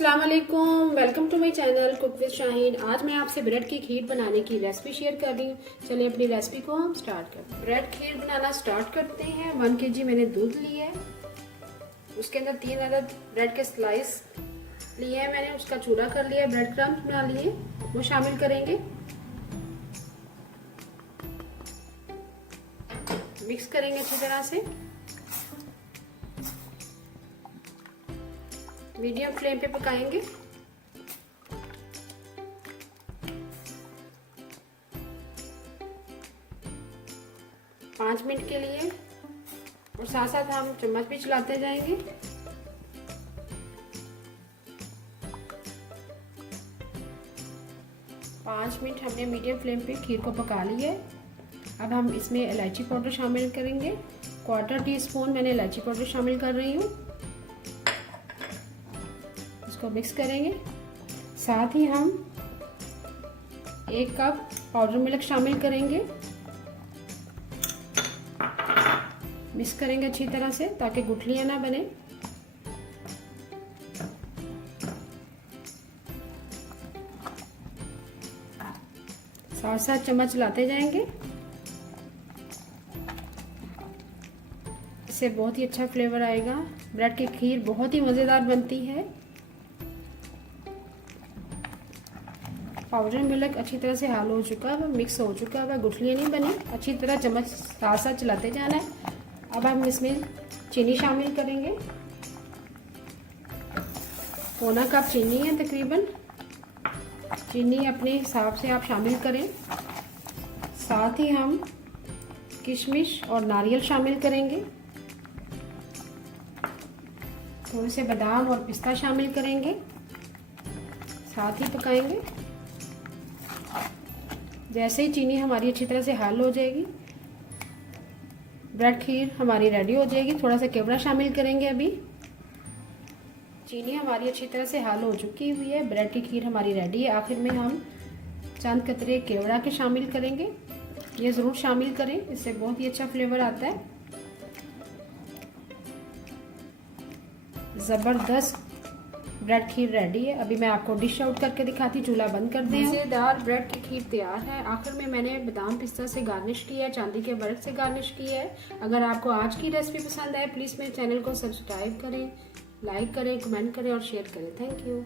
अस्सलाम वालेकुम, welcome to my channel cook with Shaheen. आज मैं आपसे ब्रेड की खीर बनाने की रेसिपी शेयर कर रही हूँ। चलिए अपनी रेसिपी को हम स्टार्ट करते हैं। ब्रेड खीर बनाना स्टार्ट करते हैं। 1 kg मैंने दूध लिया है, उसके अंदर 3 अदद ब्रेड के स्लाइस लिए हैं मैंने, उसका चूरा कर लिया है, ब्रेड क्रम्स बना लिए वो शामिल करेंगे। मिक्स करेंगे अच्छी तरह से। मीडियम फ्लेम पे पकाएंगे। पाँच मिनट के लिए, और साथ साथ हम चम्मच भी चलाते जाएंगे। पाँच मिनट हमने मीडियम फ्लेम पे खीर को पका लिया है। अब हम इसमें इलायची पाउडर शामिल करेंगे। 1/4 टीस्पून मैंने इलायची पाउडर शामिल कर रही हूँ। इसको मिक्स करेंगे। साथ ही हम 1 कप पाउडर मिल्क शामिल करेंगे। मिक्स करेंगे अच्छी तरह से ताकि गुठलियां ना बने। साथ साथ चम्मच चलाते जाएंगे। इससे बहुत ही अच्छा फ्लेवर आएगा। ब्रेड की खीर बहुत ही मज़ेदार बनती है। पाउडर मिल्क अच्छी तरह से हाल हो चुका है, मिक्स हो चुका है, गुठलियाँ नहीं बनी। अच्छी तरह चम्मच साथ साथ चलाते जाना है। अब हम इसमें चीनी शामिल करेंगे। 1/4 कप चीनी है तकरीबन। चीनी अपने हिसाब से आप शामिल करें। साथ ही हम किशमिश और नारियल शामिल करेंगे। थोड़े से बादाम और पिस्ता शामिल करेंगे। साथ ही पकाएंगे। जैसे ही चीनी हमारी अच्छी तरह से हाल हो जाएगी, ब्रेड खीर हमारी रेडी हो जाएगी। थोड़ा सा केवड़ा शामिल करेंगे। अभी चीनी हमारी अच्छी तरह से हाल हो चुकी हुई है। ब्रेड की खीर हमारी रेडी है। आखिर में हम चंद कतरे केवड़ा के शामिल करेंगे। ये ज़रूर शामिल करें, इससे बहुत ही अच्छा फ्लेवर आता है। ज़बरदस्त ब्रेड खीर रेडी है। अभी मैं आपको डिश आउट करके दिखाती। चूल्हा बंद कर दें। मज़ेदार ब्रेड की खीर तैयार है। आखिर में मैंने बादाम पिस्ता से गार्निश किया है, चांदी के वर्क से गार्निश किया है। अगर आपको आज की रेसिपी पसंद आए, प्लीज़ मेरे चैनल को सब्सक्राइब करें, लाइक करें, कमेंट करें और शेयर करें। Thank you.